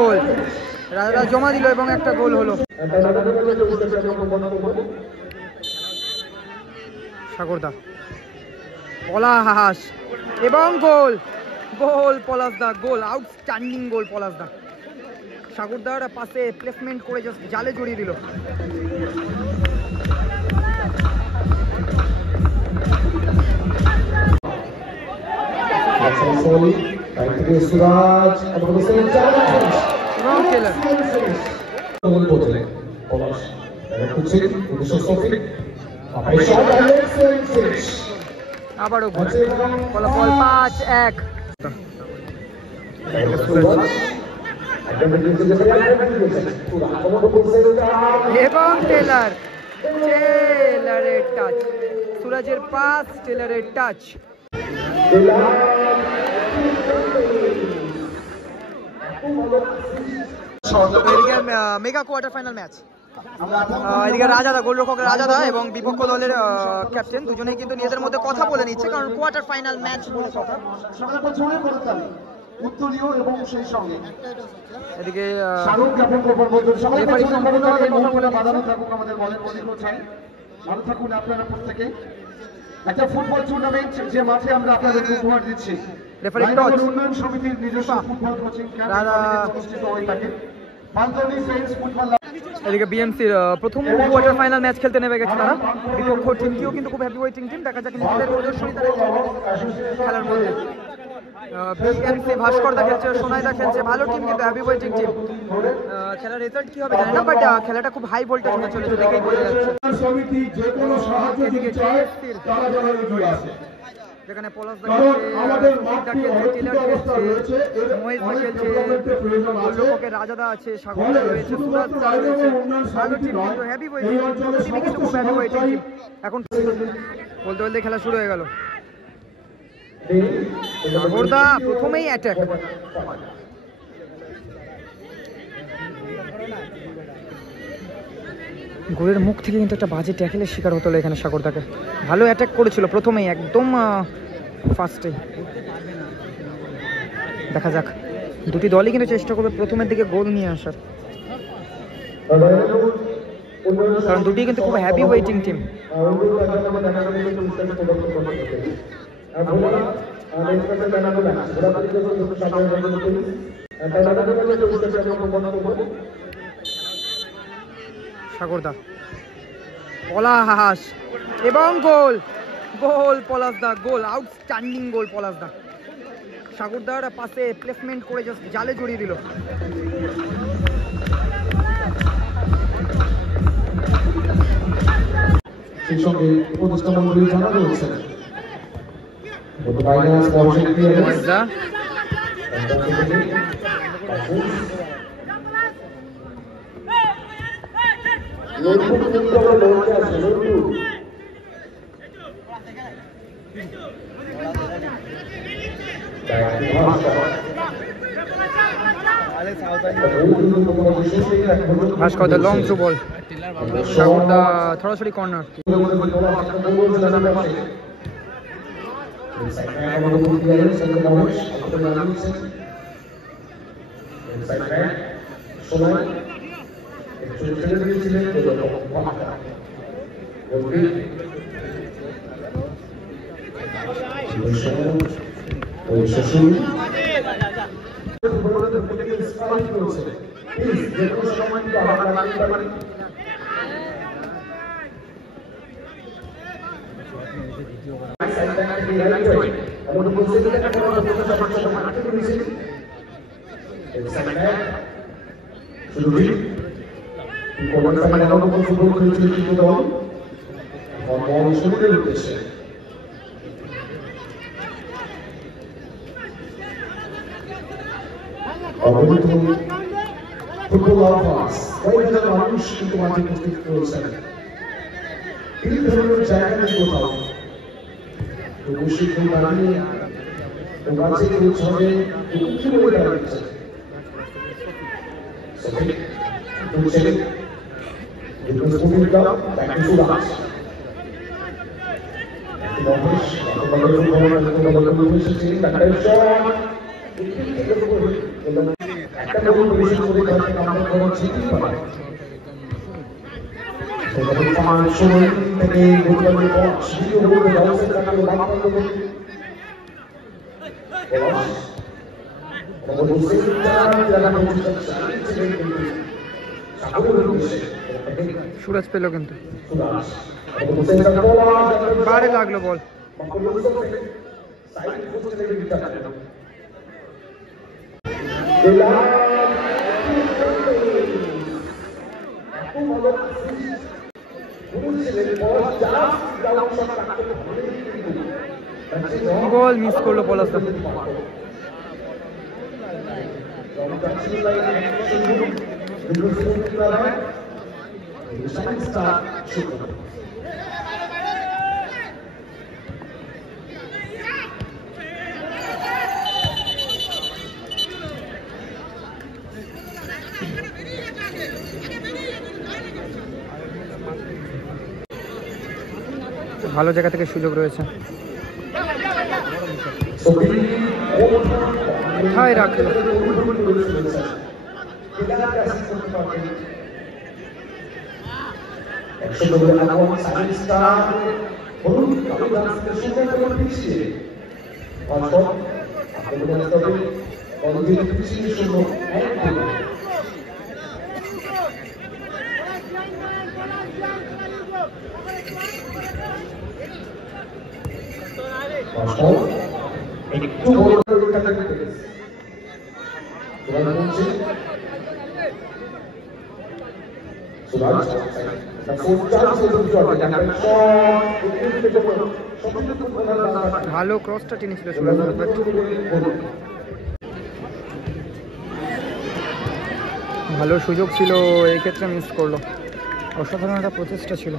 গোল রাজাদা জমা দিল এবং একটা গোল হলো। সাগরদা পলাশ এবং গোল গোল পলাশদা গোল আউটস্ট্যান্ডিং গোল পলাশদা। সাগরদার পাশে প্লেসমেন্ট করে জাস্ট জালে জড়িয়ে দিল। আবারও ফলাফল 5-1। এবং টেলারের টাচ, সুরাজের পাস, টেলারের touch. Mega quarter final match. এদিকে রাজাদা, গোলরক্ষক রাজাদা এবং বিপক্ষ দলের ক্যাপ্টেন দুজনেই কিন্তু নিজেদের মধ্যে কথা বলে নিচ্ছে, কারণ কোয়ার্টার ফাইনাল ম্যাচ বলে কথা। এদিকে একটা ফুটবল টুর্নামেন্ট যে মাঠে আমরা আপনাদেরকে উপহার দিচ্ছি, উন্নয়ন সমিতির নিজস্ব ফুটবল কোচিং অনুষ্ঠিত হয়ে থাকে। এদিকে বিএমসির প্রথম কোয়ার্টার ফাইনাল ম্যাচ খেলতে নেমে গেছে তারা। বিপক্ষ টিমটিও কিন্তু খুব হ্যাপি ওয়েটিং টিম, দেখা যাক নিজেদের প্রদর্শনী তারা খেলার মধ্যে। বিএমসি ভাস্করদা খেলছে, সোনাইদা খেলছে, ভালো টিম কিন্তু হ্যাপি ওয়েটিং টিম। খেলার রেজাল্ট কি হবে জানি না, বাট খেলাটা খুব হাই ভোল্টেজ হতে চলেছে দেখেই বোঝা যাচ্ছে। যেখানে পলাশদা খেলছে, মহেশদা খেলছে, গোলরক্ষকের রাজাদা আছে, সাগরদা রয়েছে, সুরাজদা রয়েছে, ভালো টিম কিন্তু হ্যাপি ওয়েটিং টিমই কিন্তু খুব হ্যাপি ওয়েটিং টিম। এখন বলতে বলতে খেলা শুরু হয়ে গেল। সাগরদা প্রথমেই অ্যাটাক, গোলের মুখ থেকে কিন্তু একটা বাজে ট্যাকেলের শিকার হতো এখানে সাগরদাকে। ভালো অ্যাটাক করেছিল প্রথমেই, একদম ফার্স্টে। দেখা যাক, দুটি দলই কিন্তু চেষ্টা করবে প্রথমের দিকে গোল নিয়ে আসার, কারণ দুটি কিন্তু খুব হ্যাভি ওয়েটিং টিম। সাগরদা পলাশ এবং গোল গোল পলাশদা গোল আউটস্ট্যান্ডিং গোল পলাশদা। সাগরদার পাশে প্লেসমেন্ট করে জাস্ট জালে জড়িয়ে দিল। সেই সঙ্গে উপদেষ্টা মন্ডলী জানানো হয়েছে Bhaskar the long through ball, सागरदा थोड़ा छोड़ी कॉर्नर। মানুষ কিন্তু মাঠে উপস্থিত করেছেন এই ধরনের জায়গায় কোথাও অবশ্যই দাঁড়িয়ে বাজে কোচ হবে কি বলে দাঁড়িয়েছে सूरज पेलो किंतु बारे लागलो बॉल বল মিস করলো পলাশ দা ভালো জায়গা থেকে সুযোগ রয়েছে কোথায় রাখলো একটু বড় ভালো ক্রসটা টেনেছিল সুরাজ ভালো সুযোগ ছিল এই ক্ষেত্রে মিস করলো অসাধারণ একটা প্রচেষ্টা ছিল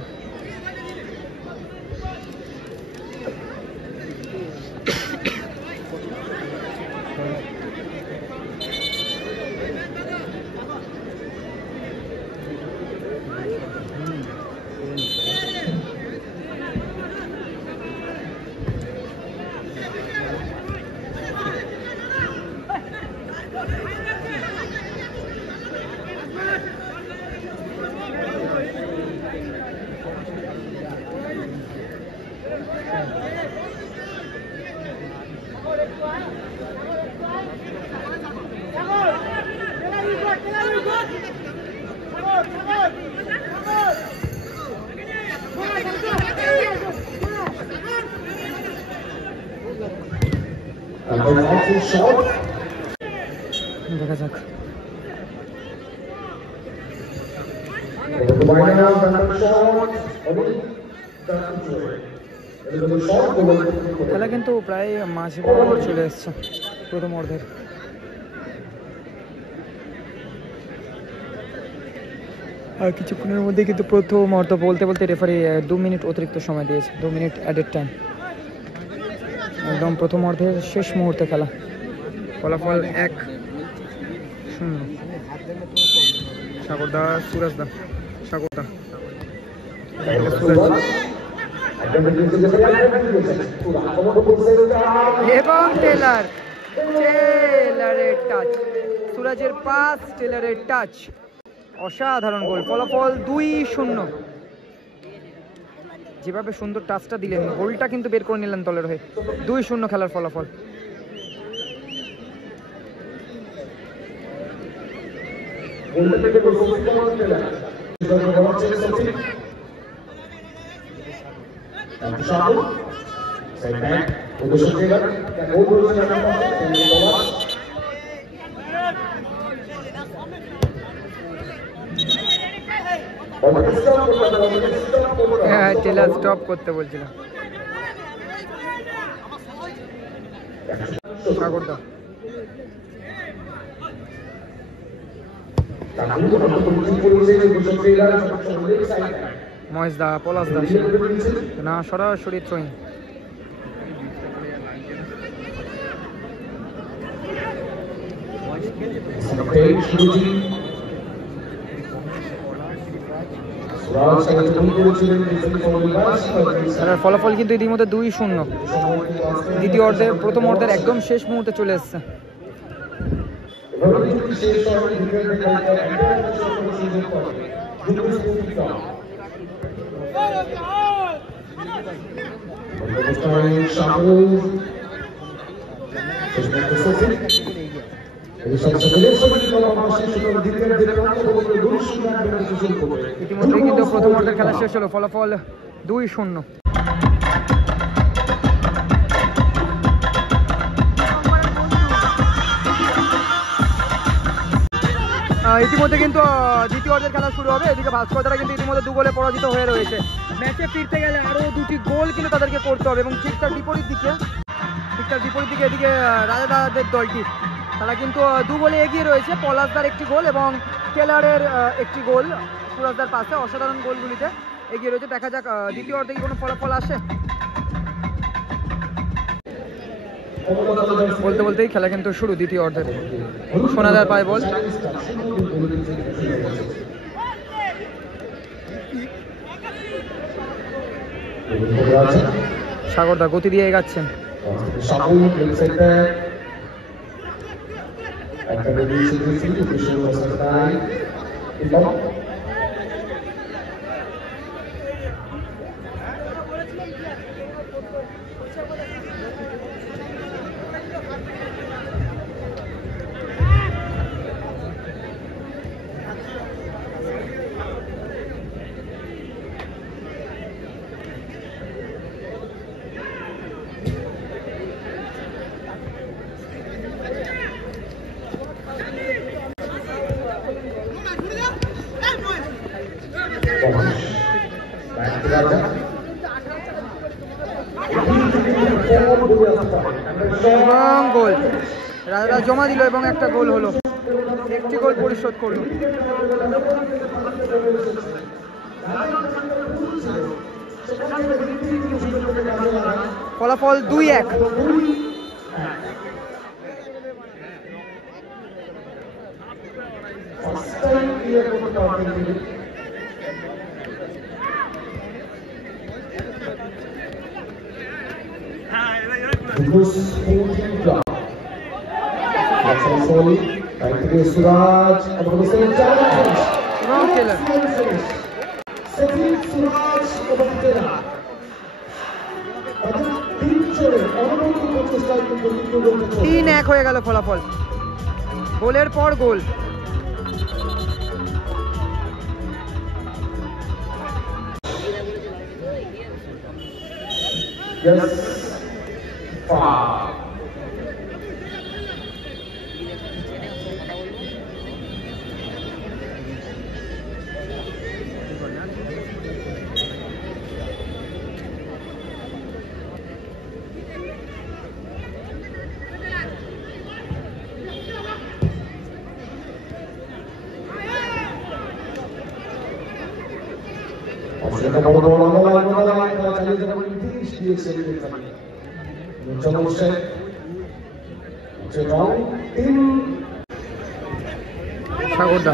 দেখা যাক খেলা কিন্তু প্রায় মাঝে বরাবর চলে এসছে প্রথম অর্ধের আর কিছুক্ষণের মধ্যে কিন্তু প্রথম অর্ধ বলতে বলতে রেফারি 2 মিনিট অতিরিক্ত সময় দিয়েছে 2 মিনিট অ্যাডেড টাইম একদম প্রথম অর্ধের শেষ মুহূর্তে খেলা ফলাফল 1-0 সাগরদা সুরাজদা সাগরদা এবং টেলারের টাচ সুরাজের পাস টেলারের টাচ অসাধারণ গোল ফলাফল 2-0 যেভাবে সুন্দর টাচটা দিলেন গোলটা কিন্তু বের করে নিলেন দলের হয়ে 2-0 খেলার ফলাফল হ্যাঁ টেলার স্টপ করতে বলছিল সাগরদা মহেশদা পলাশদা না সরাসরি থ্রোইং খেলার ফলাফল কিন্তু ইতিমধ্যে 2-0। দ্বিতীয় অর্ধের প্রথম অর্ধের একদম শেষ মুহূর্তে চলে এসছে। ইতিমধ্যেই কিন্তু প্রথম অর্ধের খেলা শেষ হলো, ফলাফল 2-0। ইতিমধ্যে কিন্তু দ্বিতীয় অর্ধের খেলা শুরু হবে। এদিকে ভাস্কর তারা কিন্তু ইতিমধ্যে 2 গোলে পরাজিত হয়ে রয়েছে। ম্যাচে ফিরতে গেলে আরও 2টি গোল কিন্তু তাদেরকে করতে হবে এবং ঠিক তার বিপরীত দিকে এদিকে রাজাদাদের দলটি তারা কিন্তু 2 গোলে এগিয়ে রয়েছে। পলাশদার একটি গোল এবং কেলারের একটি গোল সুরাজদার পাশে, অসাধারণ গোলগুলিতে এগিয়ে রয়েছে। দেখা যাক দ্বিতীয় অর্ধে কি কোনো ফলাফল আসে। বলতে বলতেই খেলা কিন্তু শুরু দ্বিতীয় অর্ধের। সোনাদার পায় বল, সাগরদা গতি দিয়ে এগাচ্ছেন। এবং গোল রাজারা জমা দিল এবং একটা গোল হলো, একটি গোল পরিশোধ করলো। ফলাফল 2-1। তিন 1 হয়ে গেল ফলাফল, গোলের পর গোল। সাগরদা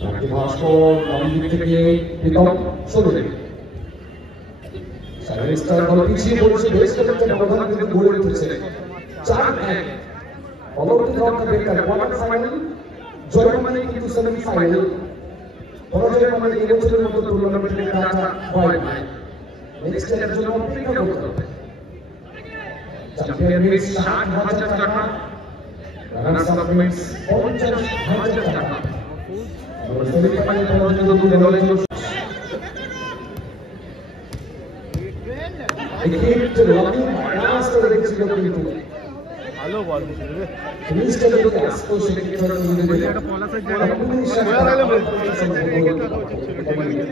ভাস্কর নবদ্বীপ থেকে প্রীতম সরুদেব স্টার দল পিছিয়ে পড়ছে বেশ একটা ব্যবধান কিন্তু গড়ে উঠেছে 4-1 পরবর্তী রাউন্ডে বেকার কোয়ার্টার ফাইনাল জয় মানে কিন্তু সেমিফাইনাল পরাজয় মানে এই বছরের মতো টুর্নামেন্ট থেকে কাটা হয় না নেক্সট এর জন্য অপেক্ষা করতে হবে চ্যাম্পিয়ন মিস 60,000 টাকা রানার্স আপ মিস 50,000 টাকা সেমিফাইনাল পর্যন্ত দুই দলের এক্ষেত্রে লাভি মায়াস করে দেখছিল কিন্তু ভালো বল রে মিস্টার লুকাস তো সেক্ষেত্রে দুই একটা পলাশের জায়গা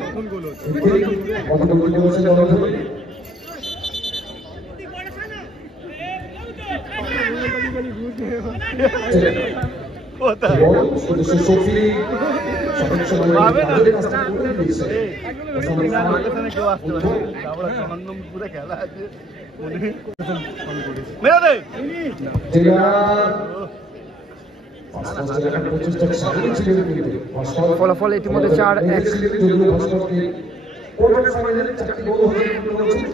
তখন গোল হচ্ছে কতগুলো বলছে দলগুলো কোথায় সদস্য সফি সদস্য আমাদের কাছে করে দিয়েছে পাকিস্তানে কেউ আসতে পারে আমরা সামান্য পুরো খেলা আছে মেরা দে যেটা প্রচেষ্টা চালিয়ে ছিলেন কিন্তু ফলাফল ইতিমধ্যে 4-1 যদিও ভাস্করকে কোয়ার্টার ফাইনালে 4টি গোল হয়ে গেছে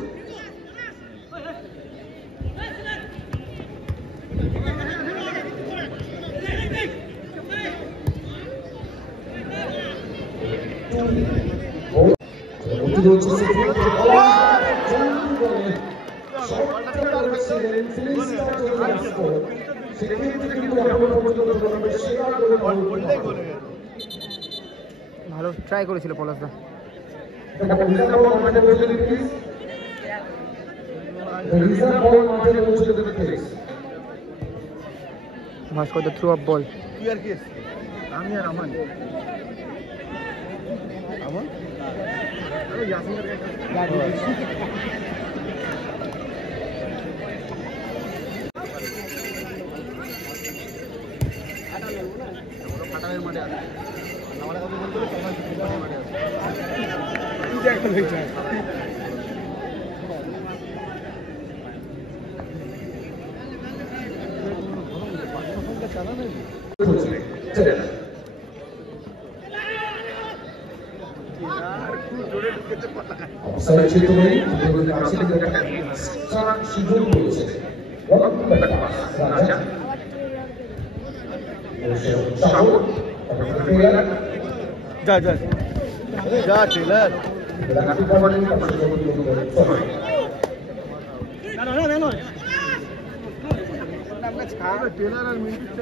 ভালো ট্রাই করেছিল পলাশদা ভাস্কর দ্য থ্রু আপ বল কি আর কি আমি আর আমান আমান আরে ইয়াসিনের ফাটারের মাঠে আছে আমার কথা বলতে সবাই ফাটারের মাঠে আছে কি যে একটা হয়েছে অবসরের চিত্র নেই কাছে থেকে সারা সুযোগ রয়েছে রাজা যা যা যা টেলার টেলার আর মিন্টু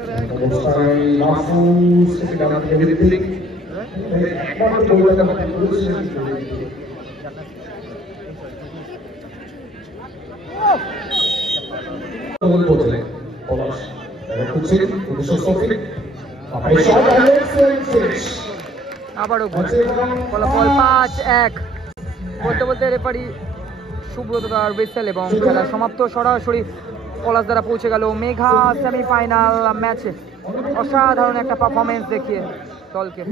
আবারও গোল ফলাফল 5-1 বলতে বলতে রেফারি সুব্রত দার হুইসেল এবং খেলা সমাপ্ত সরাসরি পলাশ দ্বারা পৌঁছে গেল মেঘা সেমিফাইনাল ম্যাচে অসাধারণ একটা পারফরমেন্স দেখিয়ে দলকে